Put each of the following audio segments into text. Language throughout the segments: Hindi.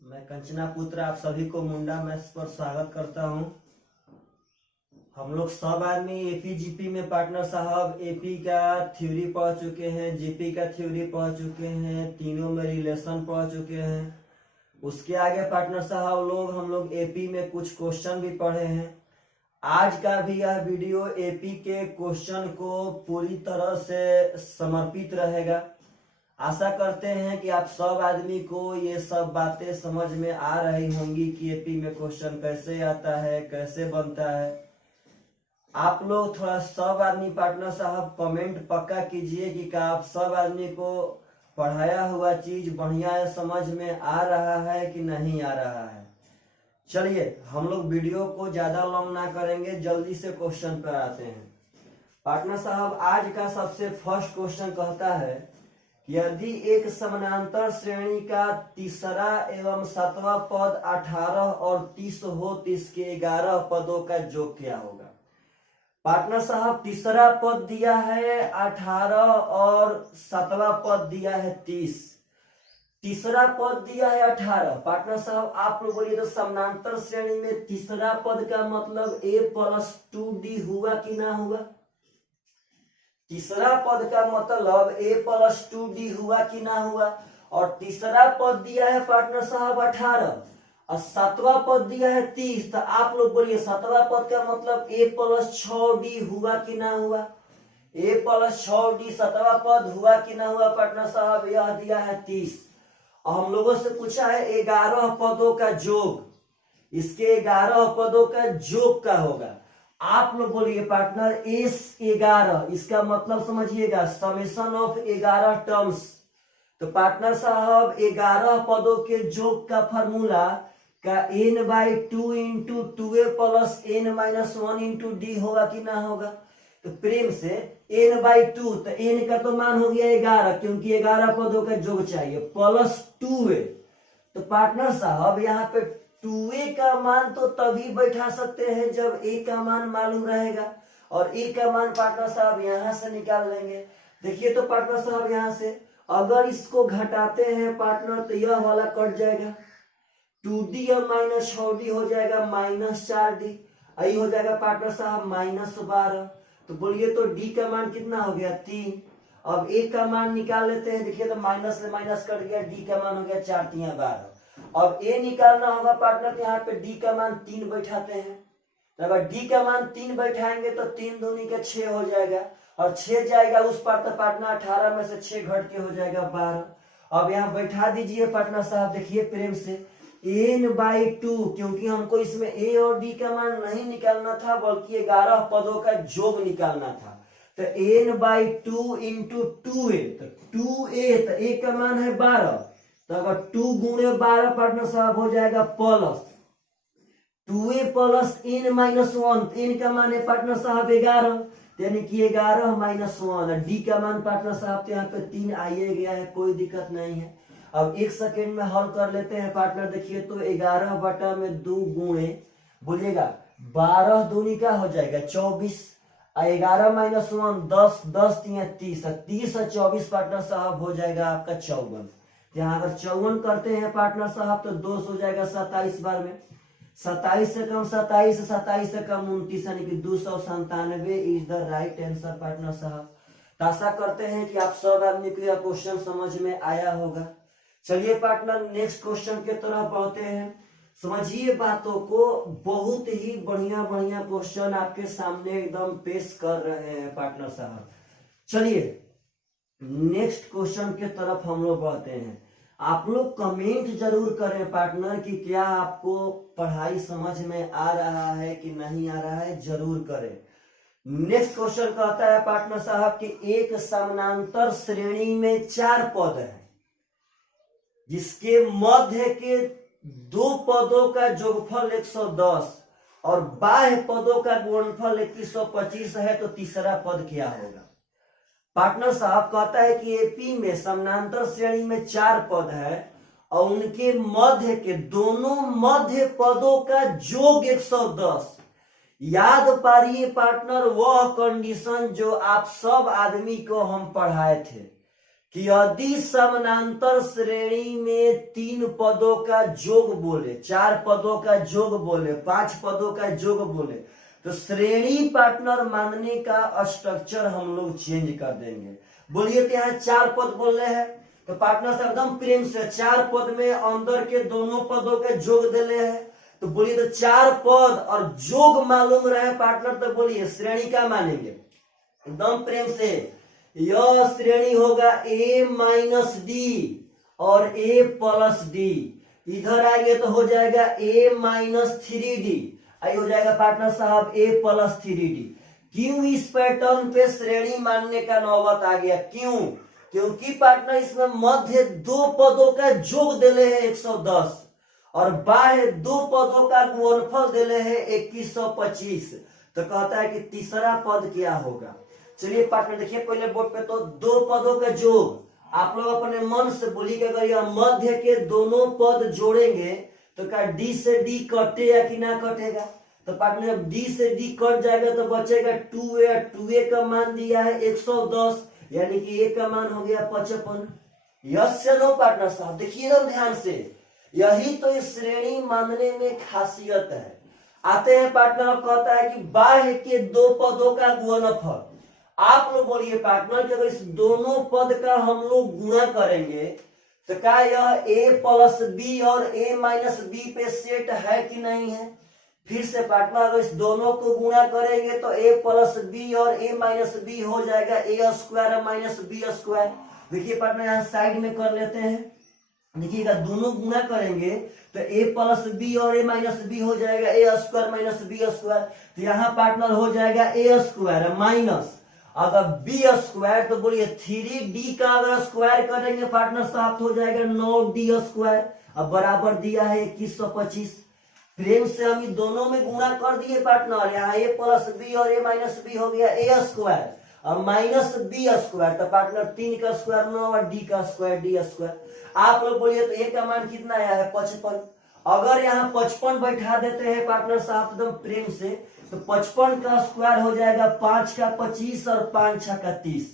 मैं कंचना पुत्र आप सभी को मुंडा मैथ्स पर स्वागत करता हूं। हम लोग सब आदमी एपी जीपी में पार्टनर साहब एपी का थ्योरी पढ़ चुके हैं, जीपी का थ्योरी पढ़ चुके हैं, तीनों में रिलेशन पढ़ चुके हैं। उसके आगे पार्टनर साहब हम लोग एपी में कुछ क्वेश्चन भी पढ़े हैं। आज का भी यह वीडियो एपी के क्वेश्चन को पूरी तरह से समर्पित रहेगा। आशा करते हैं कि आप सब आदमी को ये सब बातें समझ में आ रही होंगी कि एपी में क्वेश्चन कैसे आता है, कैसे बनता है। आप लोग थोड़ा सब आदमी पार्टनर साहब कमेंट पक्का कीजिए कि क्या आप सब आदमी को पढ़ाया हुआ चीज बढ़िया समझ में आ रहा है कि नहीं आ रहा है। चलिए हम लोग वीडियो को ज्यादा लॉन्ग ना करेंगे, जल्दी से क्वेश्चन पर आते हैं। पार्टनर साहब आज का सबसे फर्स्ट क्वेश्चन कहता है यदि एक समानांतर श्रेणी का तीसरा एवं सातवां पद 18 और 30 हो तो इसके 11 पदों का योग क्या होगा। पार्टनर साहब तीसरा पद दिया है 18 और सातवां पद दिया है 30। तीसरा पद दिया है 18। पार्टनर साहब आप लोग बोलिए तो समानांतर श्रेणी में तीसरा पद का मतलब a+2d हुआ कि ना हुआ। तीसरा पद का मतलब a+2d हुआ कि ना हुआ। और तीसरा पद दिया है पार्टनर साहब 18 और सातवां पद दिया है 30। तो आप लोग बोलिए सातवां पद का मतलब a+6d हुआ कि ना हुआ। a+6d सातवां पद हुआ कि ना हुआ पार्टनर साहब। यह दिया है 30 और हम लोगों से पूछा है 11 पदों का योग, इसके 11 पदों का योग का होगा। आप लोग बोलिए पार्टनर S11, इसका मतलब समझिएगा समेशन ऑफ 11 टर्म्स। तो पार्टनर साहब 11 पदों के योग का फॉर्मूला का n/2 into 2a plus n-1 into d होगा कि ना होगा। तो प्रेम से n/2, तो n का तो मान हो गया 11 क्योंकि 11 पदों का योग चाहिए, प्लस 2a। तो पार्टनर साहब यहाँ पे 2a का मान तो तभी बैठा सकते हैं जब a का मान मालूम रहेगा और a का मान पार्टनर साहब यहाँ से निकाल लेंगे। देखिए तो पार्टनर साहब यहाँ से अगर इसको घटाते हैं पार्टनर तो यह वाला कट जाएगा, 2d और -6d हो जाएगा -4d, आई हो जाएगा पार्टनर साहब -12। तो बोलिए तो d का मान कितना हो गया 3। अब a का मान निकाल लेते हैं। देखिए तो माइनस से माइनस कट गया, d का मान हो गया 4 × 12। अब a निकालना होगा पार्टनर, तो यहाँ पे d का मान 3 बैठाते हैं। तो अगर d का मान 3 बैठाएंगे तो 3 दूनी के 6 हो जाएगा और 6 जाएगा उस पार, तो पार्टनर 18 में से 6 घट के हो जाएगा 12। अब यहाँ बैठा दीजिए पार्टनर साहब। देखिए प्रेम से n/2, क्योंकि हमको इसमें a और d का मान नहीं निकालना था बल्कि 11 पदों का योग निकालना था। तो n/2 इंटू 2a, तो 2a, तो a का मान है 12। तो अगर 2 × 12 पार्टनर साहब हो जाएगा plus 2a plus n-1, n का मान है पार्टनर साहब 11, यानी कि 11 -1। डी का मान पार्टनर साहब तो यहाँ पे 3 आइए गया है, कोई दिक्कत नहीं है। अब 1 सेकेंड में हल कर लेते हैं पार्टनर। देखिए तो 11/2 गुणे बोलिएगा 12 दूनी का हो जाएगा 24, 11 -1 10, 10 × 30, 30 और 24 पार्टनर साहब हो जाएगा आपका 54। यहाँ अगर 54 करते हैं पार्टनर साहब तो 2 हो जाएगा 27 बार में, 27 से कम 27, 27 से कम 29, यानी कि 297 is the right answer partner साहब। तो आशा करते हैं कि आप सब आदमी को यह क्वेश्चन समझ में आया होगा। चलिए पार्टनर नेक्स्ट क्वेश्चन के तरफ बढ़ते हैं। समझिए बातों को, बहुत ही बढ़िया बढ़िया क्वेश्चन आपके सामने एकदम पेश कर रहे हैं पार्टनर साहब। चलिए नेक्स्ट क्वेश्चन के तरफ हम लोग बढ़ते हैं। आप लोग कमेंट जरूर करें पार्टनर कि क्या आपको पढ़ाई समझ में आ रहा है कि नहीं आ रहा है, जरूर करें। नेक्स्ट क्वेश्चन कहता है पार्टनर साहब कि एक समानांतर श्रेणी में 4 पद है जिसके मध्य के 2 पदों का योगफल 110 और बाह्य पदों का गुणनफल 2125 है, तो तीसरा पद क्या होगा। पार्टनर साहब कहता है कि एपी में समानांतर श्रेणी में 4 पद है और उनके मध्य के दोनों मध्य पदों का योग 110। याद पारिए पार्टनर वह कंडीशन जो आप सब आदमी को हम पढ़ाए थे कि यदि समानांतर श्रेणी में 3 पदों का योग बोले, 4 पदों का योग बोले, 5 पदों का योग बोले, तो श्रेणी पार्टनर मानने का स्ट्रक्चर हम लोग चेंज कर देंगे। बोलिए तो यहाँ 4 पद बोल रहे हैं तो पार्टनर से एकदम प्रेम से 4 पद में अंदर के दोनों पदों के योग दे रहे हैं। तो बोलिए तो 4 पद और योग मालूम रहे पार्टनर, तो बोलिए श्रेणी का मानेंगे एकदम प्रेम से। यह श्रेणी होगा a माइनस डी और a प्लस डी। इधर आएंगे तो हो जाएगा a माइनस 3d, आई हो जाएगा पार्टनर साहब a प्लस 3d। क्यों इस पैटर्न पे श्रेणी मानने का नौबत आ गया? क्यों? क्योंकि पार्टनर इसमें मध्य 2 पदों का योग देले है 110 और बाह्य 2 पदों का गुणनफल देले है 2125। तो कहता है कि तीसरा पद क्या होगा। चलिए पार्टनर देखिए पहले बोर्ड पे, तो 2 पदों का योग आप लोग अपने मन से बोलिए कि अगर यह मध्य के दोनों पद जोड़ेंगे तो क्या डी से डी कटेगा कि ना कटेगा? तो पार्टनर जब डी से डी कट जाएगा तो बचेगा 2a। 2a का मान दिया है 110, यानी कि a का मान हो गया 55। यस से नो पार्टनर साहब, देखिए एकदम ध्यान से, यही तो इस श्रेणी मानने में खासियत है। आते हैं पार्टनर, कहता है कि बाह्य के 2 पदों का गुणनफल। आप लोग बोलिए पार्टनर कि अगर इस दोनों पद का हम लोग गुणा करेंगे तो क्या यह a प्लस बी और a माइनस बी पे सेट है कि नहीं है? फिर से पार्टनर अगर इस दोनों को गुणा करेंगे तो a प्लस बी और a माइनस बी हो जाएगा a square minus B square. देखिए पार्टनर यहाँ साइड में कर लेते हैं, देखिएगा दोनों गुणा करेंगे तो a प्लस बी और a माइनस बी हो जाएगा a square minus B square. तो यहाँ पार्टनर हो जाएगा a स्क्वायर माइनस, अगर बी स्क्वायर तो बोलिए 3d का अगर स्क्वायर करेंगे पार्टनर प्राप्त हो जाएगा 9d स्क्वायर। अब बराबर दिया है 2125। प्रेम से हम इन दोनों में गुणा कर दिए पार्टनर, यहाँ a प्लस बी और a माइनस बी हो गया a स्क्वायर और माइनस बी स्क्वायर। तो पार्टनर 3 का स्क्वायर 9 और d का स्क्वायर d स्क्वायर। आप लोग बोलिए तो a का मान कितना आया है 55। अगर यहाँ 55 बैठा देते हैं पार्टनर साहब एकदम प्रेम से, तो 55 का स्क्वायर हो जाएगा 5 का 25 और 5 का 30।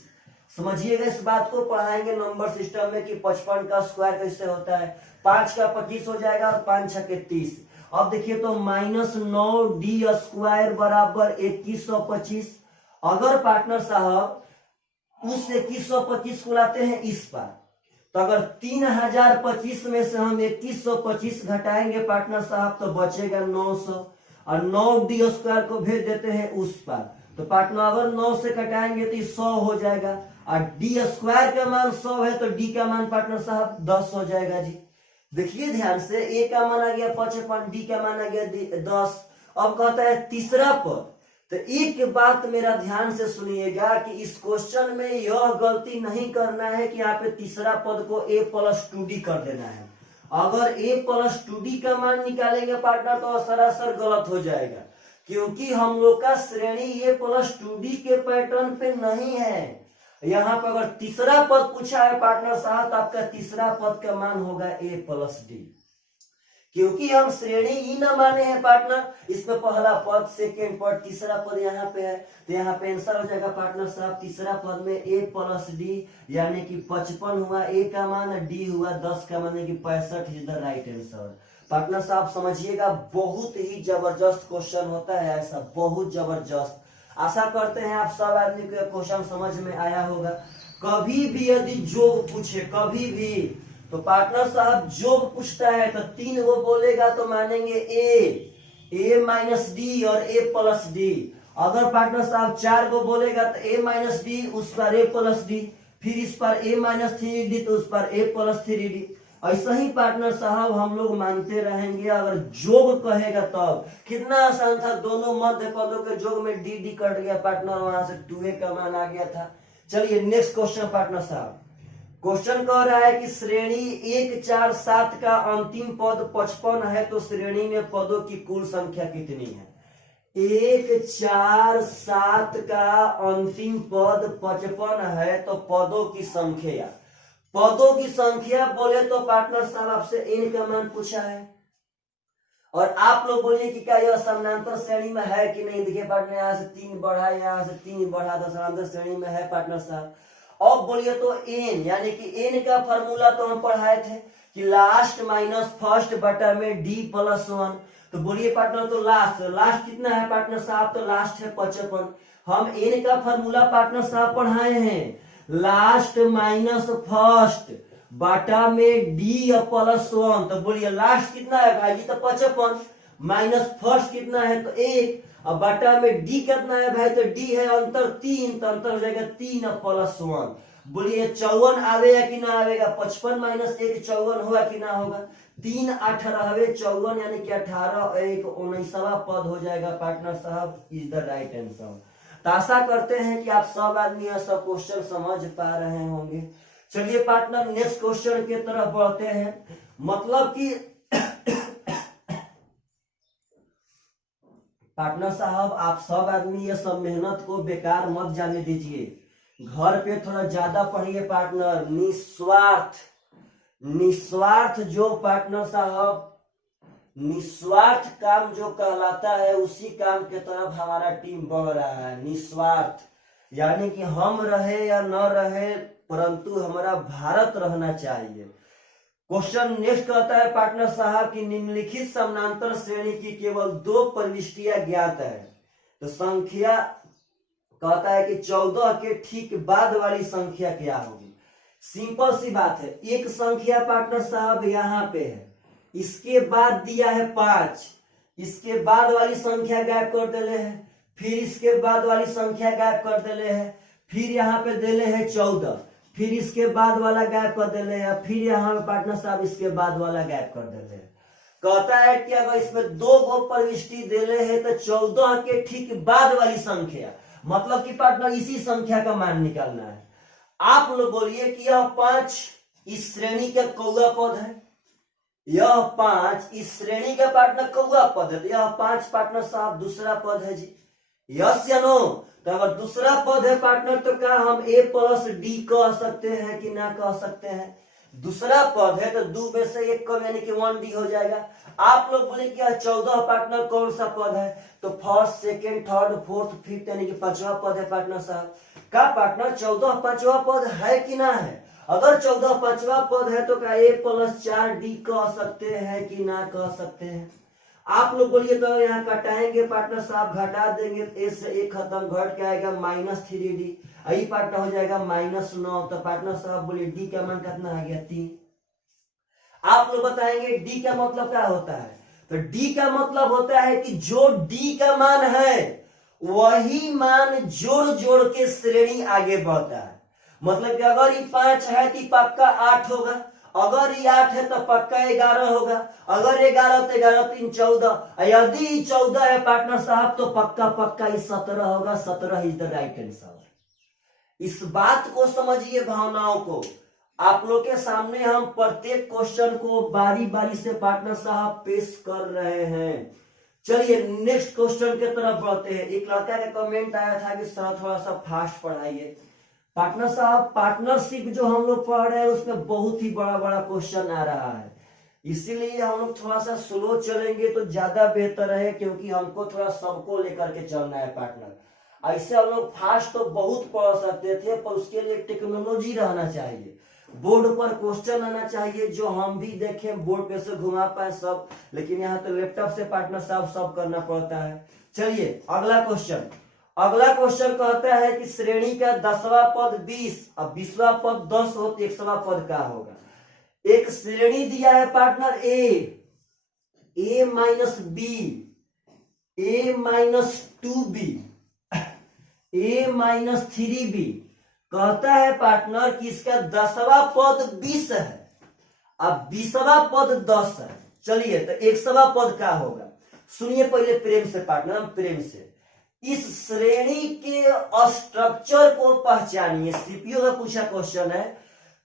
समझिएगा इस बात को, पढ़ाएंगे नंबर सिस्टम में कि 55 का स्क्वायर कैसे होता है। 5 का 25 हो जाएगा और 5 के 30। अब देखिए तो माइनस 9d स्क्वायर बराबर 2125। अगर पार्टनर साहब उस 2125 को लाते हैं इस पर, तो अगर 3025 में से हम 2125 घटाएंगे पार्टनर साहब तो बचेगा 900 और 9d स्क्वायर को भेज देते हैं उस पर, तो पार्टनर अगर 9 से घटाएंगे तो 100 हो जाएगा और d स्क्वायर का मान 100 है तो d का मान पार्टनर साहब 10 हो जाएगा जी। देखिए ध्यान से, a का मान आ गया 55, d का मान आ गया 10। अब कहता है तीसरा पद। तो एक बात मेरा ध्यान से सुनिएगा कि इस क्वेश्चन में यह गलती नहीं करना है कि यहाँ पे तीसरा पद को a प्लस 2d कर देना है। अगर a प्लस 2d का मान निकालेंगे पार्टनर तो सरासर गलत हो जाएगा, क्योंकि हम लोग का श्रेणी a प्लस 2d के पैटर्न पे नहीं है। यहाँ पर अगर तीसरा पद पूछा है पार्टनर साहब तो आपका तीसरा पद का मान होगा a प्लस d, क्योंकि हम श्रेणी ही न माने हैं पार्टनर। इसमें पहला पद, सेकेंड पद, तीसरा पद यहाँ पे है, तो यहाँ पे आंसर हो जाएगा पार्टनर साहब तीसरा पद में a प्लस डी, यानी कि 55 हुआ a का मान, d हुआ 10 का मान, कि 65 is the right answer. Partner साहब समझिएगा, बहुत ही जबरदस्त क्वेश्चन होता है ऐसा, बहुत जबरदस्त। आशा करते हैं आप सब आदमी को क्वेश्चन समझ में आया होगा। कभी भी यदि जोग पूछे, कभी भी, तो पार्टनर साहब जोग पूछता है तो 3 वो बोलेगा तो मानेंगे a माइनस डी और a प्लस डी। अगर पार्टनर साहब 4 को बोलेगा तो a माइनस डी, उस पर a प्लस डी, फिर इस पर a माइनस 3d तो उस पर a प्लस 3d। ऐसा ही पार्टनर साहब हम लोग मानते रहेंगे। अगर जोग कहेगा तब कितना आसान था, दोनों मध्य पदों के जोग में dd कट गया पार्टनर, वहां से 2a का मान आ गया था। चलिए नेक्स्ट क्वेश्चन पार्टनर साहब। क्वेश्चन कह रहा है कि श्रेणी 1 4 7 का अंतिम पद 55 है तो श्रेणी में पदों की कुल संख्या कितनी है? 1 4 7 का अंतिम पद 55 है तो पदों की संख्या, पदों की संख्या बोले तो पार्टनर साहब आपसे n का मान पूछा है और आप लोग बोलिए कि क्या यह समानांतर श्रेणी में है कि नहीं। देखिए पार्टनर यहाँ से 3 बढ़ा, यहाँ से 3 बढ़ा तो समानांतर श्रेणी में है पार्टनर साहब। अब बोलिए तो एन, यानी कि एन का फॉर्मूला तो हम पढ़ाए थे कि लास्ट माइनस फर्स्ट बटा में डी प्लस 1। तो बोलिए पार्टनर, तो लास्ट कितना है पार्टनर साहब? तो लास्ट है 55। हम एन का फॉर्मूला पार्टनर साहब पढ़ाए हैं, लास्ट माइनस फर्स्ट बटा में डी प्लस 1। तो बोलिए लास्ट कितना है भाई जी? तो 55, माइनस फर्स्ट कितना है? तो 1, अब बटा में डी कितना है भाई? तो डी है अंतर 3, तो अंतर हो जाएगा 3 प्लस 1। बोलिए 54 आवेगा कि ना आवेगा? 55 माइनस 1 54 होगा कि ना होगा? 3 18 54, यानी कि 18 और 1 19वां पद हो जाएगा पार्टनर साहब, इज द राइट आंसर। तो आशा करते हैं कि आप सब आदमी सब क्वेश्चन समझ पा रहे होंगे। चलिए पार्टनर नेक्स्ट क्वेश्चन की तरफ बढ़ते हैं। मतलब कि पार्टनर साहब आप सब आदमी ये सब मेहनत को बेकार मत जाने दीजिए, घर पे थोड़ा ज्यादा पढ़िए पार्टनर। निस्वार्थ जो पार्टनर साहब निस्वार्थ काम जो कहलाता है, उसी काम के तरफ हमारा टीम बढ़ रहा है। निस्वार्थ यानी कि हम रहे या न रहे, परंतु हमारा भारत रहना चाहिए। क्वेश्चन नेक्स्ट कहता है पार्टनर साहब कि निम्नलिखित समानांतर श्रेणी की केवल 2 प्रविष्टियां ज्ञात है। तो संख्या कहता है कि 14 के ठीक बाद वाली संख्या क्या होगी? सिंपल सी बात है, एक संख्या पार्टनर साहब यहाँ पे है, इसके बाद दिया है 5, इसके बाद वाली संख्या गायब कर देले है, फिर इसके बाद वाली संख्या गायब कर देले है, फिर यहाँ पे देले है 14, फिर इसके बाद वाला गायब कर देले है, फिर यहाँ पे पार्टनर साहब इसके बाद वाला गायब कर देले है। कहता है कि अगर इसमें 2 गो प्रविष्टि देले है तो 14 के ठीक बाद वाली संख्या, मतलब कि पार्टनर इसी संख्या का मान निकालना है। आप लोग बोलिए कि यह 5 इस श्रेणी का कौआ पद है, यह 5 इस श्रेणी का पार्टनर कौआ पद है, तो यह 5 पार्टनर साहब दूसरा पद है जी, यस या नो? तो अगर दूसरा पद है पार्टनर तो क्या हम a प्लस डी कह सकते हैं कि ना कह सकते हैं? दूसरा पद है तो 2 में से 1 कम यानी कि 1d हो जाएगा। आप लोग बोले कि 14 पार्टनर कौन सा पद है? तो first second third fourth fifth यानी कि 5वां पद है पार्टनर साहब। का पार्टनर 14 5वां पद है कि ना है? अगर 14 5वां पद है तो क्या a प्लस 4d कह सकते हैं कि ना कह सकते हैं? आप लोग बोलिए तो यहाँ घटाएंगे पार्टनर साहब, घटा देंगे, a से a खत्म, घट के आएगा -3d, यही पार्टनर हो जाएगा -9। तो पार्टनर साहब बोलिए d का मान कितना आ गया? 3। आप लोग बताएंगे d का मतलब क्या होता है? तो d का मतलब होता है कि जो d का मान है वही मान जोड़ जोड़ के श्रेणी आगे बढ़ता है। मतलब कि अगर ये 5 है तो पक्का 8 होगा, अगर ये 8 है तो पक्का 11 होगा, अगर 11 तो 11 3 14, यदि 14 है पार्टनर साहब तो पक्का पक्का ये 17 होगा। 17 इज द राइट आंसर। इस बात को समझिए, भावनाओं को। आप लोग के सामने हम प्रत्येक क्वेश्चन को बारी बारी से पार्टनर साहब पेश कर रहे हैं। चलिए नेक्स्ट क्वेश्चन के तरफ बढ़ते हैं। एक लड़का का कमेंट आया था कि सर थोड़ा सा फास्ट पढ़ाइए। पार्टनर साहब पार्टनरशिप जो हम लोग पढ़ रहे हैं उसमें बहुत ही बड़ा बड़ा क्वेश्चन आ रहा है, इसीलिए हम लोग थोड़ा सा स्लो चलेंगे तो ज्यादा बेहतर है, क्योंकि हमको थोड़ा सबको लेकर के चलना है पार्टनर। ऐसे हम लोग फास्ट तो बहुत पढ़ सकते थे, पर उसके लिए टेक्नोलॉजी रहना चाहिए, बोर्ड पर क्वेश्चन आना चाहिए जो हम भी देखें, बोर्ड पे से घुमा पाए सब। लेकिन यहाँ तो लैपटॉप से पार्टनर साहब सब करना पड़ता है। चलिए अगला क्वेश्चन कहता है कि श्रेणी का 10वां पद 20 और 20वां पद 10 हो तो 100वां पद क्या होगा? एक श्रेणी दिया है partner a minus B, a minus 2b, a minus 3b। कहता है पार्टनर कि इसका 10वां पद 20 है, अब 20वां पद 10 है। चलिए तो 100वां पद क्या होगा? सुनिए पहले प्रेम से पार्टनर, प्रेम से इस श्रेणी के स्ट्रक्चर को पहचानिए। सीपीयू का पूछा क्वेश्चन है।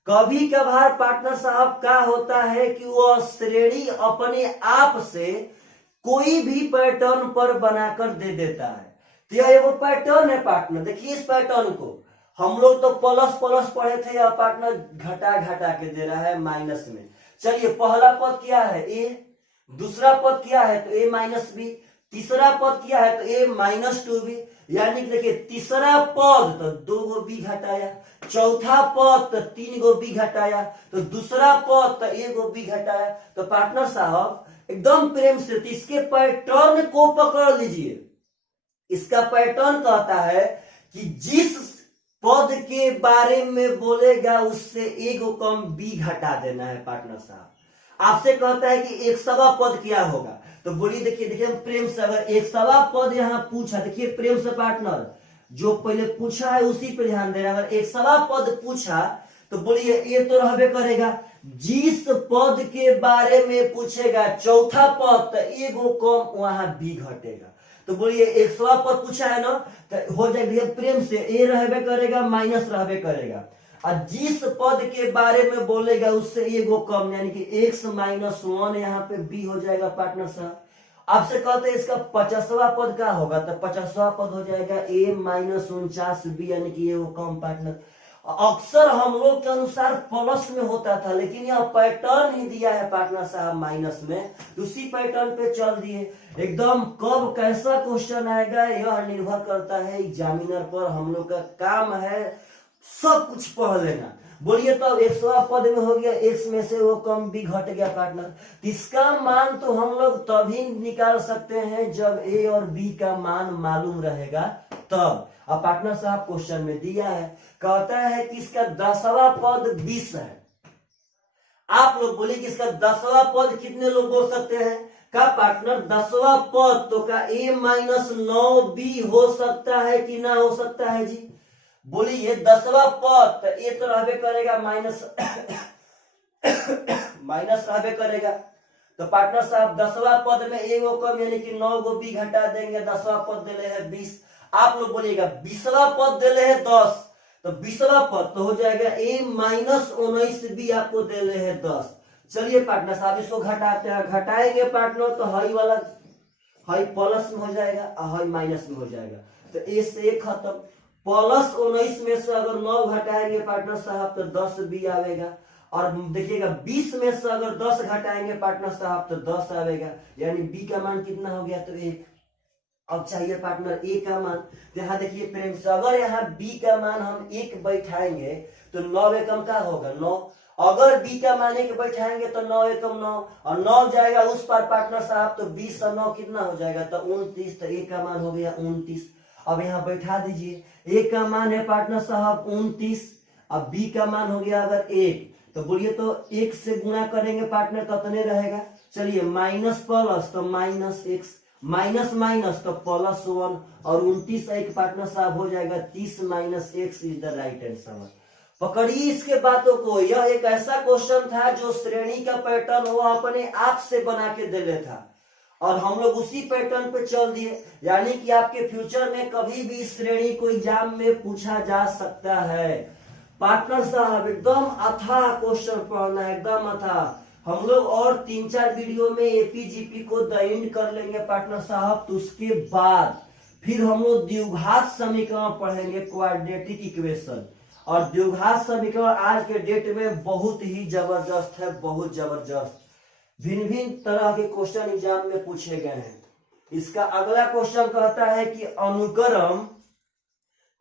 कभी कभार पार्टनर साहब क्या होता है कि वह श्रेणी अपने आप से कोई भी पैटर्न पर बनाकर दे देता है। तो यह एक पैटर्न है पार्टनर, देखिए इस पैटर्न को हम लोग तो प्लस प्लस पढ़े थे, या पार्टनर घटा घटा के दे रहा है माइनस में। चलिए पहला पद क्या है? a, दूसरा पद क्या है? तो a माइनस बी, तीसरा पद क्या है तो a माइनस 2b, यानी कि देखिए तीसरा पद तो 2 गो b घटाया, चौथा पद तो 3 गो b घटाया, तो दूसरा पद तो 1 गो b घटाया। तो पार्टनर साहब एकदम प्रेम से तो इसके पैटर्न को पकड़ लीजिए। इसका पैटर्न कहता है कि जिस पद के बारे में बोलेगा उससे 1 गो कम b घटा देना है। पार्टनर साहब आपसे कहता है कि एक सवा पद क्या होगा, तो बोलिए देखिए देखिए हम प्रेम से, अगर एक सवा पद यहाँ पूछा, देखिए प्रेम से पार्टनर जो पहले पूछा है उसी पे ध्यान देना। अगर एक सवा पद पूछा तो बोलिए ये तो रहबे करेगा, जिस पद के बारे में पूछेगा चौथा पद तो 1 गो कम वहां b घटेगा। तो बोलिए एक सवा पद पूछा है ना, तो हो जाएगा प्रेम से a रहबे करेगा माइनस रहबे करेगा, और जिस पद के बारे में बोलेगा उससे 1 गो कम, यानी कि x माइनस 1 यहाँ पे b हो जाएगा। पार्टनर साहब आपसे कहते हैं इसका 50वां पद क्या होगा, तो 50वां पद हो जाएगा a माइनस 49b, यानी कि ये वो कम। पार्टनर अक्सर हम लोग के अनुसार प्लस में होता था, लेकिन यह पैटर्न ही दिया है पार्टनर साहब माइनस में, उसी पैटर्न पे चल दिए। एकदम कब कैसा क्वेश्चन आएगा यह निर्भर करता है एग्जामिनर पर। हम लोग का काम है सब कुछ पढ़ लेना। बोलिए तो 100वां पद में हो गया x में से वो कम b घट गया। पार्टनर इसका मान तो हम लोग तभी निकाल सकते हैं जब a और b का मान मालूम रहेगा तब। अब पार्टनर साहब क्वेश्चन में दिया है, कहता है कि इसका 10वां पद 20 है। आप लोग बोलिए कि इसका 10वां पद कितने लोग बोल सकते हैं का पार्टनर 10वां पद तो का a माइनस 9b हो सकता है कि ना हो सकता है जी। बोलिए 10वां पद तो ए तो रहबे करेगा माइनस माइनस रहबे करेगा। तो पार्टनर साहब 10वां पद में 1 गो कम, यानी कि 9 गो b घटा देंगे। 10वां पद देले है 20। आप लोग बोलिएगा 20वां पद देले है 10, तो 20वां पद तो हो जाएगा a माइनस 19b, आपको देले है 10। चलिए पार्टनर साहब इसको घटाते हैं, घटाएंगे पार्टनर तो हाई वाला हाई प्लस में हो जाएगा और हाई माइनस में हो जाएगा, तो a से खत्म। प्लस 19 में से अगर 9 घटाएंगे पार्टनर साहब तो 10b आवेगा, और देखिएगा 20 में से अगर 10 घटाएंगे पार्टनर साहब तो 10 आवेगा, यानी b का मान कितना हो गया तो 1। अब चाहिए पार्टनर a का मान, तो यहाँ देखिए प्रेम से अगर यहाँ b का मान हम 1 बैठाएंगे तो 9 एकम का होगा 9। अगर b का मान 1 बैठाएंगे तो 9 एकम 9, और 9 जाएगा उस पर पार्टनर साहब तो 20 और 9 कितना हो जाएगा तो 29, तो a का मान हो गया 29। अब यहाँ बैठा दीजिए, a का मान है पार्टनर साहब 29, अब b का मान हो गया अगर 1, तो बोलिए तो 1 से गुणा करेंगे पार्टनर कितने रहेगा। चलिए माइनस प्लस तो माइनस x, माइनस माइनस तो प्लस 1, और 29 एक पार्टनर साहब हो जाएगा 30 minus x is the right answer. पकड़िए इसके बातों को। यह एक ऐसा क्वेश्चन था जो श्रेणी का पैटर्न वो अपने आप से बना के दे ले था, और हम लोग उसी पैटर्न पे चल दिए, यानी कि आपके फ्यूचर में कभी भी श्रेणी को एग्जाम में पूछा जा सकता है। पार्टनर साहब एकदम अथाह क्वेश्चन पढ़ना है, एकदम अथाह। हम लोग और 3-4 वीडियो में एपीजीपी को द एंड कर लेंगे पार्टनर साहब, तो उसके बाद फिर हम लोग द्विघात समीकरण पढ़ेंगे, क्वाड्रेटिक इक्वेशन। और द्विघात समीकरण आज के डेट में बहुत ही जबरदस्त है, बहुत जबरदस्त। भिन्न भिन्न तरह के क्वेश्चन एग्जाम में पूछे गए हैं। इसका अगला क्वेश्चन कहता है कि अनुक्रम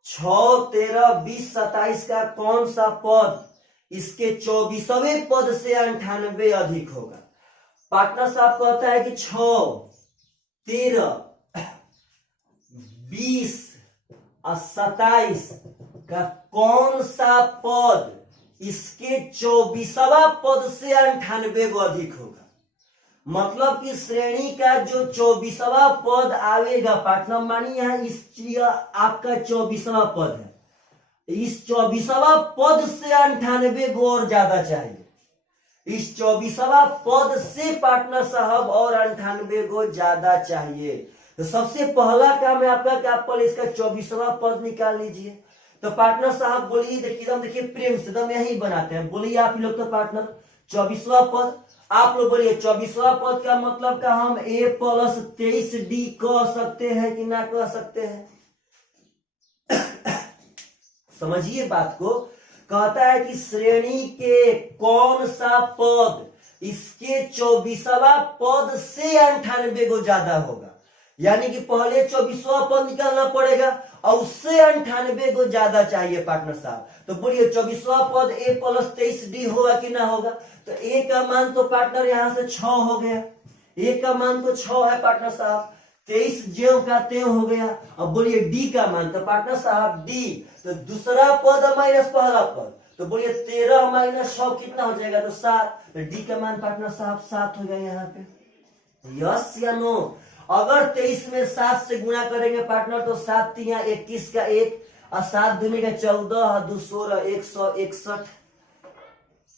6, 13, 20, 27 का कौन सा पद इसके 24वें पद से 98 अधिक होगा। पार्टनर साहब कहता है कि 6, 13, 20 और 27 का कौन सा पद इसके 24वां पद से 98 अधिक होगा। मतलब कि श्रेणी का जो 24वां पद आवेगा पार्टनर, मानिए यहाँ इस आपका 24वां पद है, इस 24वां पद से 98 और ज्यादा चाहिए। इस 24वां पद से पार्टनर साहब और 98 गो ज्यादा चाहिए। तो सबसे पहला काम है आपका कि आप पहले इसका 24वां पद निकाल लीजिए। तो पार्टनर साहब बोलिए, देखिए प्रेम से दम यही बनाते हैं। बोलिए आप लोग तो पार्टनर 24वां पद, आप लोग बोलिए 24वां पद का मतलब का हम a प्लस 23d कह सकते हैं कि ना कह सकते हैं। समझिए बात को। कहता है कि श्रेणी के कौन सा पद इसके 24वां पद से 98 को ज्यादा होगा, यानी कि पहले 24वां पद निकालना पड़ेगा और उससे 98 को ज्यादा चाहिए पार्टनर साहब। तो बोलिए 24वां पद a + 23d होगा कि ना होगा? तो a का मान तो पार्टनर यहां से 6 हो गया, a का मान तो 6 है पार्टनर साहब, 23 ज्यों का त्यों हो गया। अब बोलिए d का मान, तो पार्टनर साहब d, तो दूसरा पद माइनस पहला पद, तो बोलिए 13 - 6 कितना हो जाएगा? तो 7। तो d का मान पार्टनर साहब 7 हो गया यहाँ पे। यस या नो? अगर 23 में 7 से गुणा करेंगे पार्टनर तो 7 × 21 का 1 और 7 दूनी का 14 और 2 16 161।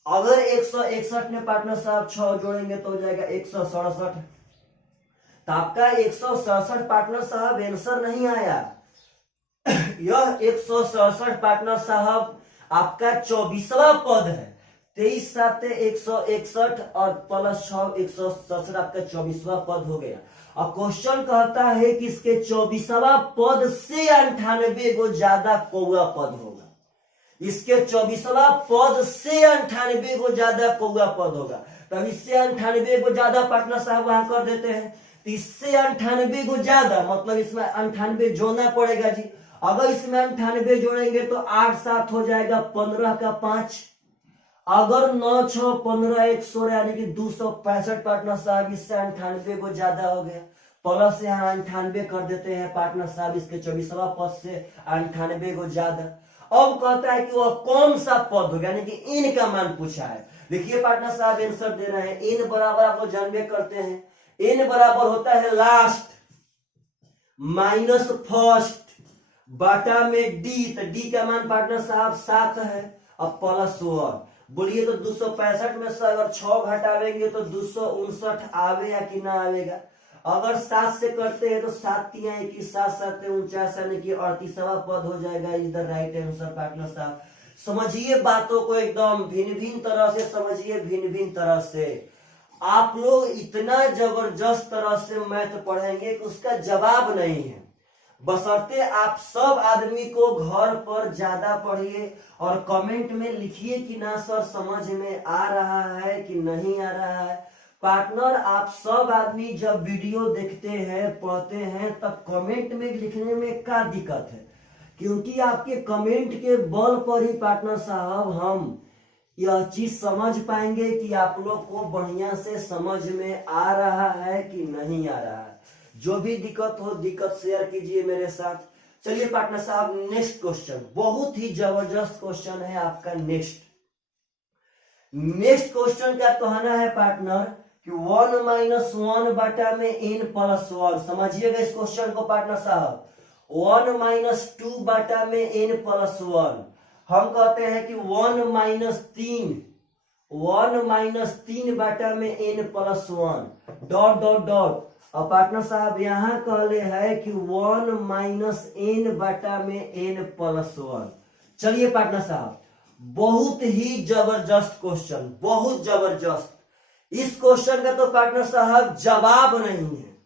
अगर 161 में पार्टनर साहब 6 जोड़ेंगे तो हो जाएगा 167। तो आपका 167 पार्टनर साहब आंसर नहीं आया। यह 167 पार्टनर साहब आपका 24वां पद है। 23 × 7 161 और +6 167 आपका 24वां पद हो गया। अब क्वेश्चन कहता है कि इसके 24वां पद से 98 को ज्यादा कौआ पद होगा। इसके 24वां पद से 98 को ज्यादा कौआ पद होगा। तब इससे 98 को ज्यादा पार्टनर साहब वहां कर देते हैं। तो इससे 98 को ज्यादा मतलब इसमें 98 जोड़ना पड़ेगा जी। अगर इसमें 98 जोड़ेंगे तो 8 × 7 हो जाएगा 15 का 5। अगर 9 × 6 15 1 16 यानी कि 265 पार्टनर साहब इससे 98 को ज्यादा हो गया। प्लस यहाँ 98 कर देते हैं पार्टनर साहब इसके 24वां पद से 98 को ज्यादा। अब कहता है कि वह कौन सा पद होगा, यानी कि इन का मान पूछा है। देखिए पार्टनर साहब आंसर दे रहे हैं। इन बराबर आप लोग जानबे करते हैं, इन बराबर होता है लास्ट माइनस फर्स्ट बाटा में डी। तो डी का मान पार्टनर साहब 7 है। अब +1 बोलिए तो 265 में से अगर 6 घटावेंगे तो 259 आवे या कि ना आवेगा? अगर 7 से करते हैं तो 7 × 21 7 × 7 49 यानी कि 38वां पद हो जाएगा। इधर राइट आंसर पार्टनर साहब। समझिए बातों को एकदम भिन्न भिन्न तरह से समझिए, भिन्न भिन्न तरह से। आप लोग इतना जबरदस्त तरह से मैथ पढ़ेंगे कि उसका जवाब नहीं है। बशर्ते आप सब आदमी को घर पर ज्यादा पढ़िए और कमेंट में लिखिए कि ना सर समझ में आ रहा है कि नहीं आ रहा है। पार्टनर आप सब आदमी जब वीडियो देखते हैं पढ़ते हैं तब कमेंट में लिखने में क्या दिक्कत है? क्योंकि आपके कमेंट के बल पर ही पार्टनर साहब हम यह चीज समझ पाएंगे कि आप लोग को बढ़िया से समझ में आ रहा है कि नहीं आ रहा है। जो भी दिक्कत हो दिक्कत शेयर कीजिए मेरे साथ। चलिए पार्टनर साहब नेक्स्ट क्वेश्चन, बहुत ही जबरदस्त क्वेश्चन है आपका। नेक्स्ट क्वेश्चन क्या कहना है पार्टनर कि 1 - 1 बाटा में n + 1। समझिएगा इस क्वेश्चन को पार्टनर साहब। 1 - 2 बाटा में n + 1। हम कहते हैं कि 1 - 3 बाटा में n + 1 डॉट डॉट डॉट। और पार्टनर साहब यहां कहले है कि 1 - n बाटा में n + 1। चलिए पार्टनर साहब बहुत ही जबरदस्त क्वेश्चन, बहुत जबरदस्त। इस क्वेश्चन का तो पार्टनर साहब जवाब नहीं है।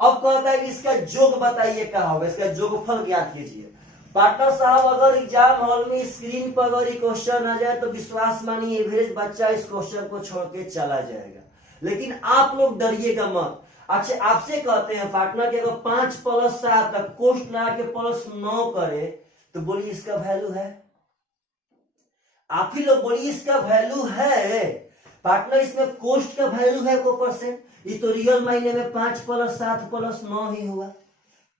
अब कहता है कि इसका योग बताइए क्या होगा, इसका योगफल ज्ञात कीजिए। पार्टनर साहब अगर एग्जाम हॉल में स्क्रीन पर अगर क्वेश्चन आ जाए तो विश्वास मानिए एवरेज बच्चा इस क्वेश्चन को छोड़ के चला जाएगा। लेकिन आप लोग डरिएगा मत। अच्छा आपसे कहते हैं पार्टनर कि अगर 5 + 7 तक कोष्ट लगा के +9 करे तो बोलिए इसका वैल्यू है? आप ही लोग बोलिए इसका वैल्यू है? पार्टनर इसमें कोष्ट का वैल्यू है को परसेंट? ये तो रियल मायने में 5 + 7 + 9 ही हुआ।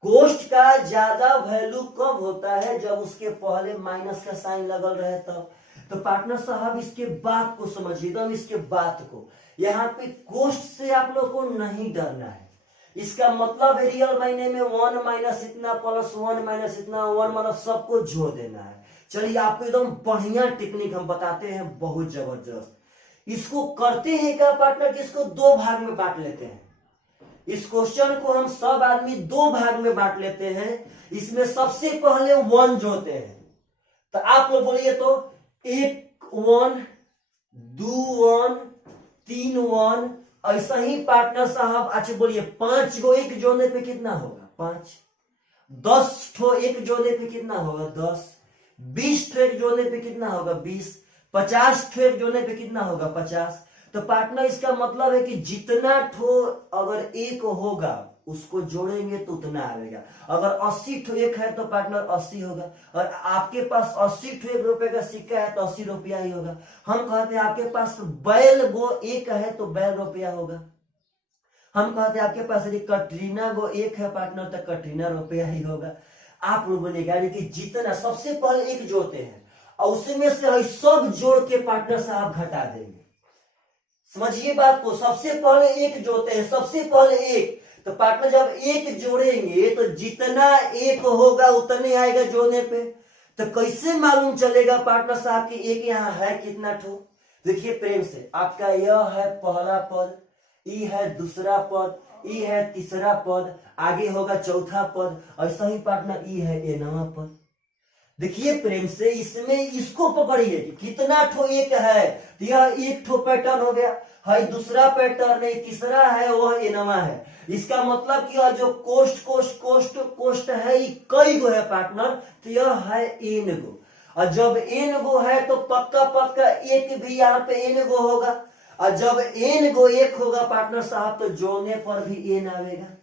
कोष्ट का ज्यादा वैल्यू कब होता है? जब उसके पहले माइनस का साइन लगल रहे तब। तो पार्टनर साहब इसके बात को समझिएगा, इसके बात को। यहाँ पे कोष्ट से आप लोग को नहीं डरना है। इसका मतलब है रियल मायने में 1 - इतना + 1 - इतना 1 मतलब सबको जोड़ देना है। चलिए आपको एकदम बढ़िया टेक्निक हम बताते हैं, बहुत जबरदस्त। इसको करते हैं क्या पार्टनर कि इसको 2 भाग में बांट लेते हैं। इस क्वेश्चन को हम सब आदमी 2 भाग में बांट लेते हैं। इसमें सबसे पहले 1 जोड़ते हैं। तो आप लोग बोलिए तो 1 1 2 1 3 1 ऐसा ही पार्टनर साहब। अच्छा बोलिए 5 को 1 जोड़ने पे कितना होगा? 5। 10 ठो 1 जोड़ने पे कितना होगा? 10। 20 ठो 1 जोड़ने पे कितना होगा? 20। 50 ठो 1 जोड़ने पे कितना होगा? 50। तो पार्टनर इसका मतलब है कि जितना ठो अगर 1 होगा उसको जोड़ेंगे तो उतना आएगा। अगर 80 ठो एक है तो पार्टनर 80 होगा, और आपके पास 80 ठो 1 रुपए का सिक्का है तो 80 रुपया ही होगा। हम कहते हैं आपके पास बैल गो एक है तो बैल रुपया होगा। हम कहते हैं आपके पास यदि कटरीना गो एक है पार्टनर तो कटरीना रुपया ही होगा। आप लोग बोलेगा कि जितना सबसे पहले एक जोड़ते हैं और उसमें से सब जोड़ के पार्टनर से आप घटा देंगे। समझिए बात को, सबसे पहले एक जोड़ते हैं, सबसे पहले एक, तो पार्टनर जब एक जोड़ेंगे तो जितना एक होगा उतने आएगा जोड़ने पे। तो कैसे मालूम चलेगा पार्टनर साहब कि एक यहाँ है कितना ठो? देखिए प्रेम से, आपका यह है पहला पद, ई है दूसरा पद, ई है तीसरा पद, आगे होगा चौथा पद, ऐसा ही पार्टनर ई है एनवा पद। देखिए प्रेम से, इसमें इसको पकड़िए कितना ठो एक है, तो यह एक ठो पैटर्न हो गया है, दूसरा पैटर्न है, तीसरा है वह एनवा है। इसका मतलब कि यह जो कोष्ट कोष्ट कोष्ट कोष्ट है ये कई गो है पार्टनर, तो यह है एन गो। और जब एन गो है तो पक्का पक्का एक भी यहाँ पे एन गो होगा, और जब एन गो एक होगा पार्टनर साहब तो जोड़ने पर भी एन आवेगा,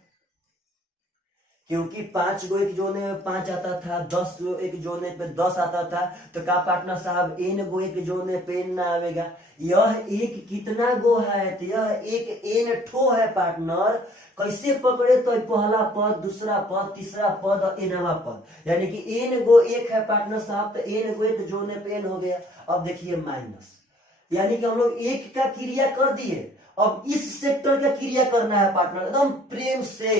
क्योंकि 5 गो एक जोड़ने में 5 आता था, 10 गो एक जोड़ने पे 10 आता था, तो का पार्टनर साहब एन गो एक जोड़ने पे एन ना आवेगा। यह एक कितना गो है, तो यह एक एन ठो है पार्टनर। कैसे पकड़े तो पहला पद, दूसरा पद, तीसरा पद और एनवा पद, यानी कि एन गो एक है पार्टनर साहब, तो एन गो एक जोड़ने पे एन हो गया। अब देखिए माइनस, यानी कि हम लोग एक का क्रिया कर दिए, अब इस सेक्टर का क्रिया करना है पार्टनर एकदम प्रेम से।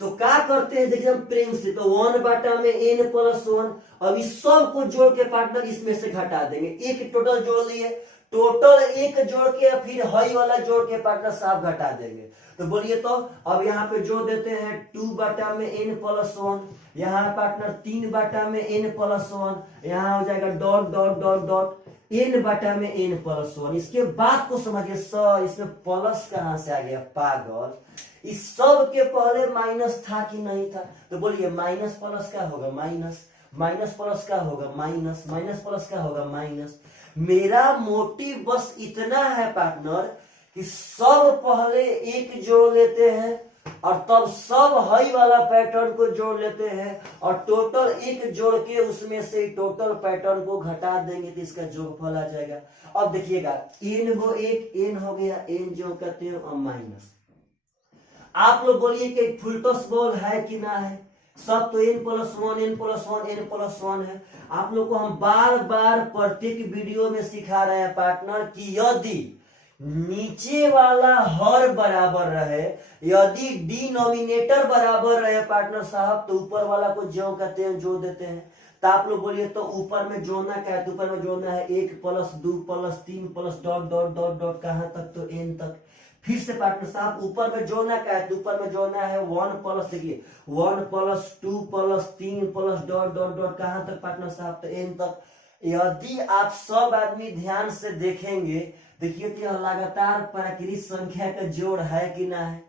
तो क्या करते हैं देखिए हम प्रेम से, तो 1 बटा में n प्लस 1, अब इस सब को जोड़ के पार्टनर इसमें से घटा देंगे। एक टोटल जोड़ लिए, टोटल एक जोड़ के फिर हई वाला जोड़ के पार्टनर साहब घटा देंगे। तो बोलिए तो अब यहाँ पे जोड़ देते हैं 2 बटा में n प्लस 1, यहाँ पार्टनर 3 बटा में n प्लस 1, यहाँ हो जाएगा dot dot dot dot n बटा में n प्लस 1। इसके बाद को समझिए सर, इसमें प्लस कहां से आ गया पागल? इस सब के पहले माइनस था कि नहीं था? तो बोलिए माइनस प्लस क्या होगा माइनस, माइनस प्लस क्या होगा माइनस, माइनस प्लस क्या होगा माइनस। मेरा मोटिव बस इतना है पार्टनर कि सब पहले एक जोड़ लेते हैं और तब सब हाई वाला पैटर्न को जोड़ लेते हैं और टोटल एक जोड़ के उसमें से टोटल पैटर्न को घटा देंगे तो इसका जोगफल आ जाएगा। अब देखिएगा एन गो एक एन हो गया, एन जो कहते हैं और माइनस। आप लोग बोलिए कि फुल टॉस बॉल है कि ना है? सब तो n plus 1 n plus 1 n plus 1 है। आप लोग को हम बार बार प्रत्येक वीडियो में सिखा रहे हैं पार्टनर कि यदि नीचे वाला हर बराबर रहे, यदि डिनोमिनेटर बराबर रहे पार्टनर साहब, तो ऊपर वाला को जो कहते हैं जोड़ देते हैं। तो आप लोग बोलिए तो ऊपर में जोड़ना क्या है? तो ऊपर में जोड़ना है 1 plus 2 plus 3 plus dot dot dot dot कहां तक? तो n तक। फिर से पार्टनर साहब ऊपर में जोड़ना क्या है? तो ऊपर में जोड़ना है 1 प्लस, देखिए 1 plus 2 plus 3 plus dot dot dot कहां तक पार्टनर साहब? तो n तक। यदि आप सब आदमी ध्यान से देखेंगे, देखिए कि यह लगातार प्राकृतिक संख्या का जोड़ है कि ना है?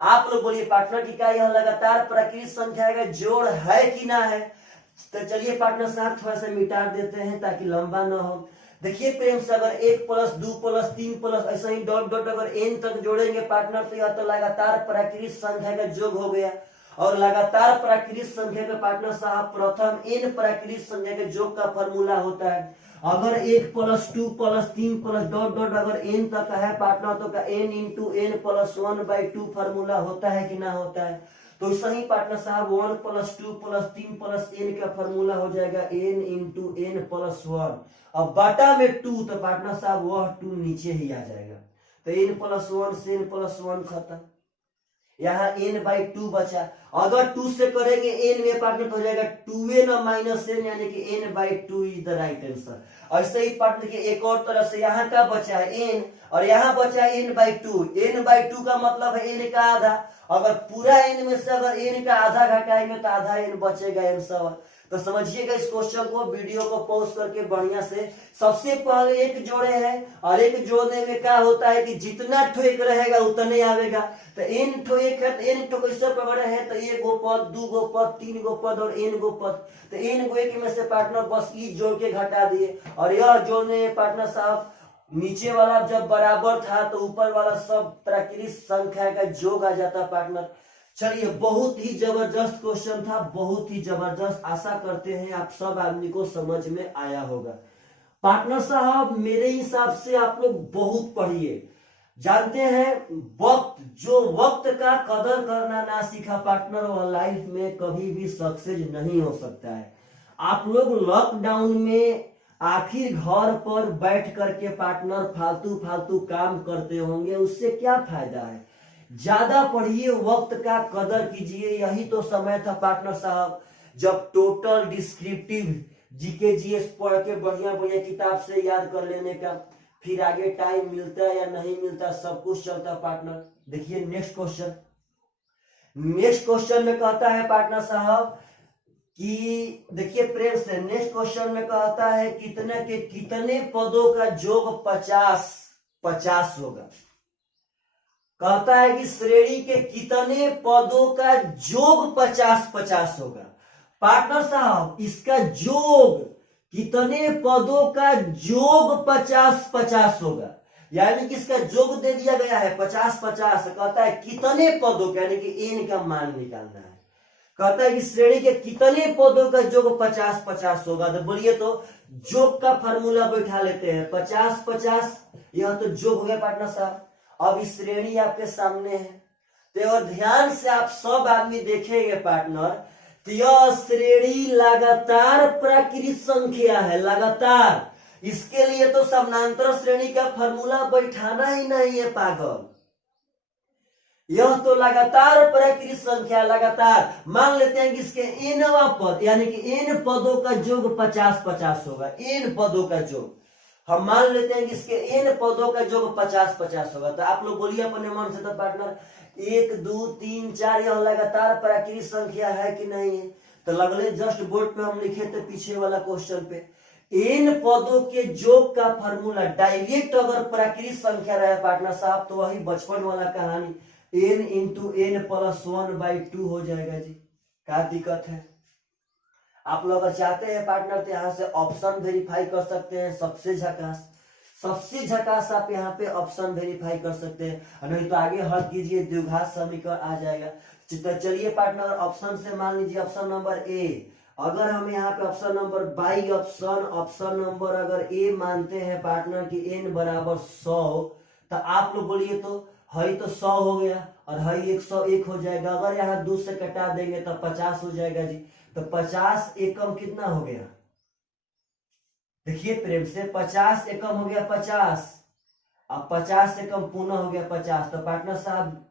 आप लोग बोलिए पार्टनर की क्या यह लगातार प्राकृतिक संख्या का जोड़ है कि ना है? तो चलिए पार्टनर साहब थोड़ा सा मिटा देते हैं ताकि लंबा ना हो। देखिए प्रेम से, अगर 1 प्लस 2 प्लस 3 प्लस ऐसा ही डॉट डॉट अगर n तक जोड़ेंगे पार्टनर, तो यह तो लगातार प्राकृतिक संख्या का जोड़ हो गया। और लगातार प्राकृतिक संख्या का पार्टनर साहब प्रथम n प्राकृतिक संख्या के जोड़ का फॉर्मूला होता है। अगर 1 plus 2 plus 3 plus dot dot अगर n तक है पार्टनर, तो का n into n plus 1/2 formula होता है कि ना होता है? तो सही पार्टनर साहब 1 प्लस 2 प्लस 3 प्लस n का फॉर्मूला हो जाएगा n इंटू n प्लस 1। अब बटा में 2, तो पार्टनर साहब वह 2 नीचे ही आ जाएगा। तो n प्लस 1 से n प्लस 1 खत्म, यहाँ n/2 बचा। अगर 2 से करेंगे n में पार्टनर तो हो जाएगा 2n माइनस n, यानी कि n/2 is the right answer. ऐसे ही पार्टनर के एक और तरह से यहाँ का बचा है n और यहाँ बचा है n/2। n/2 का मतलब है n का आधा। अगर पूरा n में से अगर n का आधा घटाएंगे तो आधा n बचेगा n/7। तो समझिएगा इस क्वेश्चन को, वीडियो को पॉज करके बढ़िया से। सबसे पहले एक जोड़े हैं और एक जोड़ने में क्या होता है कि जितना ठो एक रहेगा उतने आवेगा। तो n ठो एक है तो n ठो कैसे पकड़े हैं? तो 1 गो पद, 2 गो पद, 3 गो पद और n गो पद। तो n गो एक में से पार्टनर बस ई जोड़ के घटा दिए। और यह जोड़ने में पार्टनर साहब नीचे वाला जब बराबर था तो ऊपर वाला सब प्राकृतिक संख्या का जोग आ जाता पार्टनर। चलिए, बहुत ही जबरदस्त क्वेश्चन था, बहुत ही जबरदस्त। आशा करते हैं आप सब आदमी को समझ में आया होगा। पार्टनर साहब, मेरे हिसाब से आप लोग बहुत पढ़िए। जानते हैं, जो वक्त का कदर करना ना सीखा पार्टनर, वो लाइफ में कभी भी सक्सेस नहीं हो सकता है। आप लोग लॉकडाउन में आखिर घर पर बैठ करके पार्टनर फालतू फालतू काम करते होंगे, उससे क्या फायदा है? ज्यादा पढ़िए, वक्त का कदर कीजिए। यही तो समय था पार्टनर साहब जब टोटल डिस्क्रिप्टिव जीके जीएस पढ़ के बढ़िया बढ़िया किताब से याद कर लेने का, फिर आगे टाइम मिलता है या नहीं मिलता, सब कुछ चलता पार्टनर। देखिए नेक्स्ट क्वेश्चन। नेक्स्ट क्वेश्चन में कहता है पार्टनर साहब कि देखिए प्रेम से, नेक्स्ट क्वेश्चन में कहता है कितने पदों का योग 50 होगा। कहता है कि श्रेणी के कितने पदों का योग 50 होगा। पार्टनर साहब, इसका योग कितने पदों का योग 50 होगा, यानी कि इसका योग दे दिया गया है 50। कहता है कितने पदों का, यानी कि एन का मान निकालना है। कहता है कि श्रेणी के कितने पदों का योग 50 होगा। तो बोलिए तो योग का फार्मूला बैठा लेते हैं। 50, यह तो योग हो गया पार्टनर साहब। अब इस श्रेणी आपके सामने है, तो और ध्यान से आप सब आदमी देखेंगे पार्टनर, तो यह श्रेणी लगातार प्राकृत संख्या है, लगातार। इसके लिए तो समानांतर श्रेणी का फार्मूला बैठाना ही नहीं है पागल। यह तो लगातार प्राकृत संख्या, लगातार। मान लेते हैं कि इसके एनवा पद, यानी कि एन पदों का योग 50 होगा। एन पदों का योग हम मान लेते हैं कि इसके एन पदों का योग 50 होगा। तो आप लोग बोलिए अपने मन से, तो पार्टनर 1 2 3 4 यह लगातार प्राकृत संख्या है कि नहीं है? तो लगले जस्ट बोर्ड पे हम लिखे थे पीछे वाला क्वेश्चन पे, एन पदों के योग का फॉर्मूला डायरेक्ट अगर प्राकृत संख्या रहे पार्टनर साहब, तो वही बचपन वाला कहानी n इंटू n प्लस 1/2 हो जाएगा जी। क्या दिक्कत है? आप लोग अगर चाहते हैं पार्टनर, तो यहाँ से ऑप्शन वेरीफाई कर सकते हैं। सबसे झकास आप यहाँ पे ऑप्शन वेरीफाई कर सकते हैं, नहीं तो आगे हल कीजिए, द्विघात समीकरण आ जाएगा। तो चलिए पार्टनर, ऑप्शन से मान लीजिए ऑप्शन नंबर ए। अगर हम यहाँ पे option number by option number अगर ए मानते हैं पार्टनर की n बराबर 100, तो आप लोग बोलिए तो हई तो 100 हो गया और हई 101 हो जाएगा। अगर यहाँ 2 से कटा देंगे तो 50 हो जाएगा जी। तो 50 एकम कितना हो गया? देखिए प्रेम से, 50 एकम हो गया 50, अब 50 एकम पुनः हो गया 50। तो पार्टनर साहब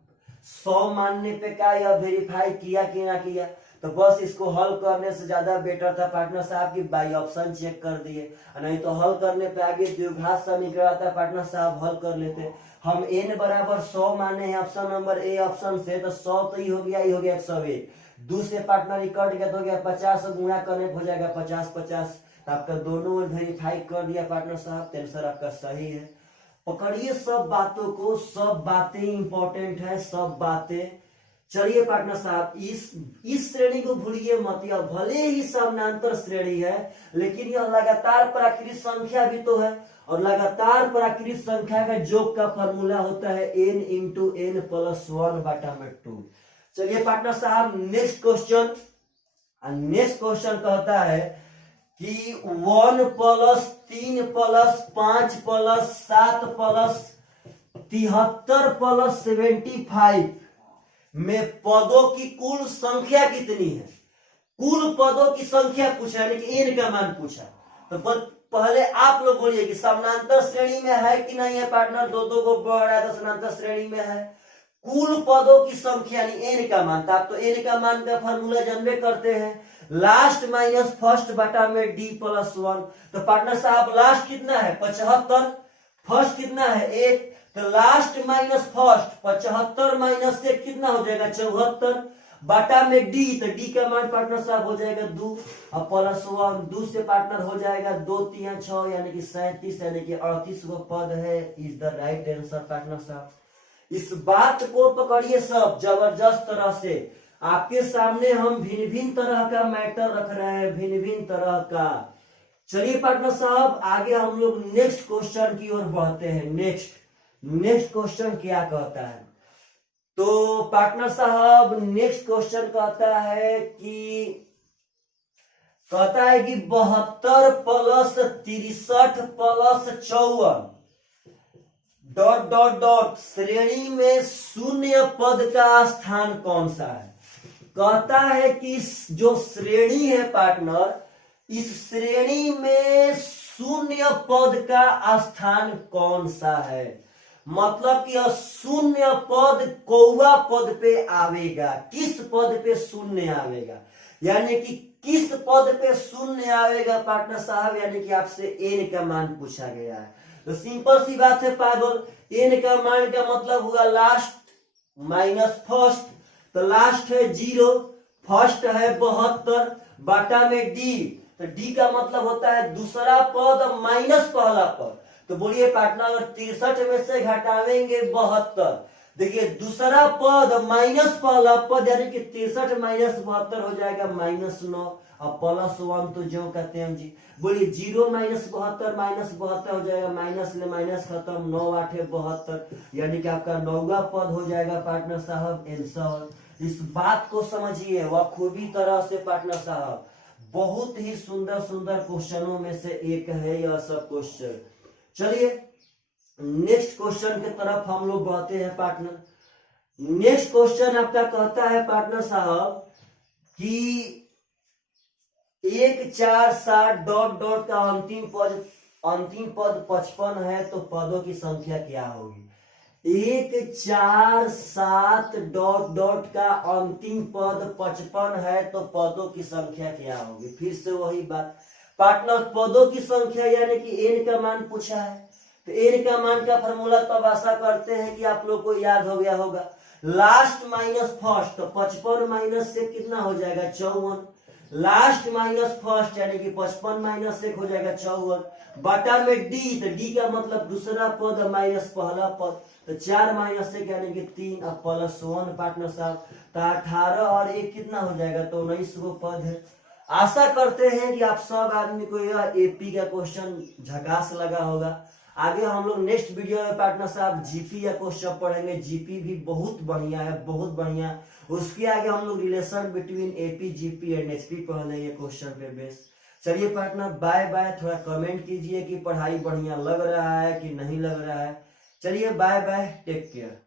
100 मानने पे क्या यह वेरीफाई किया कि ना किया? तो बस इसको हल करने से ज्यादा बेटर था पार्टनर साहब की बाई ऑप्शन चेक कर दिए, नहीं तो हल करने पे आगे द्विघात समीकरण आता है पार्टनर साहब, हल कर लेते। हम n बराबर 100 माने हैं ऑप्शन नंबर ए ऑप्शन से, तो 100 तो ही हो गया 101। 2 से पार्टनर कट गया तो हो गया 50, गुणा करने हो जाएगा 50। तो आपका दोनों वेरीफाई कर दिया पार्टनर साहब, तो आंसर आपका सही है। पकड़िए सब बातों को, सब बातें इंपॉर्टेंट है, सब बातें। चलिए पार्टनर साहब, इस श्रेणी को भूलिए मत। यह भले ही समानांतर श्रेणी है, लेकिन यह लगातार प्राकृत संख्या भी तो है, और लगातार प्राकृत संख्या का योग का फॉर्मूला होता है n इंटू n प्लस 1/2। चलिए पार्टनर साहब, नेक्स्ट क्वेश्चन कहता है कि 1 plus 3 plus 5 plus 7 plus 73 plus 75 में पदों की कुल संख्या कितनी है? कुल पदों की संख्या पूछा, यानी कि n का मान पूछा। तो पहले आप लोग बोलिए कि समानांतर श्रेणी में है कि नहीं है पार्टनर? दो को बढ़ा तो समानांतर श्रेणी में है। कुल पदों की संख्या यानी n का मान, तो आप तो n का मान का फॉर्मूला जानबे करते हैं, लास्ट माइनस फर्स्ट बटा में d प्लस 1। तो पार्टनर साहब लास्ट कितना है? 75, फर्स्ट कितना है? 1। तो लास्ट माइनस फर्स्ट, 75 माइनस से कितना हो जाएगा? 74 बटा में d, तो d का मान पार्टनर साहब हो जाएगा 2 और प्लस 1। 2 से पार्टनर हो जाएगा 2 3 6, यानी कि 37, यानी कि 38 को पद है। Is the right answer partner साहब। इस बात को पकड़िए सब जबरदस्त तरह से। आपके सामने हम भिन्न भिन्न तरह का मैटर रख रहे हैं, भिन्न भिन्न तरह का। चलिए पार्टनर साहब, आगे हम लोग नेक्स्ट क्वेश्चन की ओर बढ़ते हैं। नेक्स्ट क्वेश्चन क्या कहता है? तो पार्टनर साहब नेक्स्ट क्वेश्चन कहता है कि 72 plus 63 plus 54 dot dot dot श्रेणी में शून्य पद का स्थान कौन सा है। कहता है कि जो श्रेणी है पार्टनर, इस श्रेणी में शून्य पद का स्थान कौन सा है। मतलब कि शून्य पद कौवा पद पे आवेगा, किस पद पे शून्य आवेगा, यानी कि किस पद पे शून्य आवेगा पार्टनर साहब, यानी कि आपसे एन का मान पूछा गया है। तो सिंपल सी बात है पागल, एन का मान का मतलब हुआ लास्ट माइनस फर्स्ट, तो लास्ट है 0, फर्स्ट है 72 बाटा में डी, तो डी का मतलब होता है दूसरा पद माइनस पहला पद। तो बोलिए पार्टनर अगर 63 में से घटावेंगे 72, देखिए दूसरा पद माइनस पहला पद यानी कि 63 माइनस 72 हो जाएगा -9 और +1 तो जो कहते हैं जी। बोलिए 0 माइनस 72 हो जाएगा, माइनस ले माइनस खत्म, 9 8 72 यानी कि आपका 9वां पद हो जाएगा पार्टनर साहब आंसर। इस बात को समझिए बखूबी तरह से पार्टनर साहब, बहुत ही सुंदर सुंदर क्वेश्चनों में से एक है यह सब क्वेश्चन। चलिए नेक्स्ट क्वेश्चन की तरफ हम लोग बढ़ते हैं पार्टनर। नेक्स्ट क्वेश्चन आपका कहता है पार्टनर साहब कि 1 4 7 डॉट डॉट का अंतिम पद 55 है, तो पदों की संख्या क्या होगी। 1 4 7 डॉट डॉट का अंतिम पद 55 है, तो पदों की संख्या क्या होगी। फिर से वही बात पार्टनर, पदों की संख्या यानी कि एन का मान पूछा है, तो एन का मान का फॉर्मूला तब आशा करते हैं कि आप लोग को याद हो गया होगा, लास्ट माइनस फर्स्ट, तो 55 माइनस से कितना हो जाएगा 54, लास्ट माइनस फर्स्ट यानी कि 55 माइनस से हो जाएगा 54 बटा में डी, तो डी का मतलब दूसरा पद माइनस पहला पद, तो 4 माइनस से यानी कि 3 और +1 पार्टनर साहब, तो 18 और 1 कितना हो जाएगा, तो 19 वो पद है। आशा करते हैं कि आप सब आदमी को यह एपी का क्वेश्चन झकास लगा होगा। आगे हम लोग नेक्स्ट वीडियो में पार्टनर साहब जीपी का क्वेश्चन पढ़ेंगे, जीपी भी बहुत बढ़िया है, बहुत बढ़िया। उसके आगे हम लोग relation between AP GP and HP पढ़ लेंगे क्वेश्चन पे बेस। चलिए पार्टनर बाय बाय, थोड़ा कमेंट कीजिए कि पढ़ाई बढ़िया लग रहा है कि नहीं लग रहा है। चलिए बाय बाय, टेक केयर।